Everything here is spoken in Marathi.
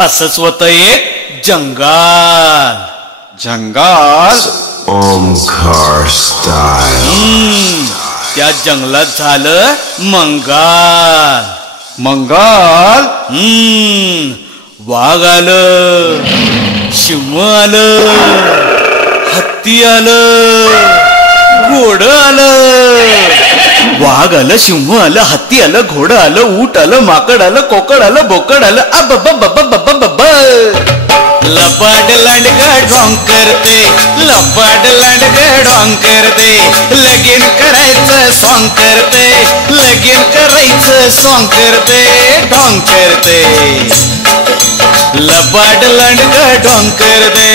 असंच होतं एक जंगल. जंगल ओमकार स्टाईल. त्या जंगलात झालं मंगल. मंगल वाघ आलं, सिंह आलं, हत्ती आलं, घोडं आलं. वाघ आलं, सिंह आलं, हत्ती आलं, घोडं आलं, ऊट आलं, माकड आलं, कोकड आलं, बोकड आलं. लबाड लांडग ढोंग करते, लबाड लांडग ढोंग करते. लगीन करायचं सॉंग करते, लगीन करायचं सॉंग करते, ढोंग करते. लबाड लांडग ढोंग करते.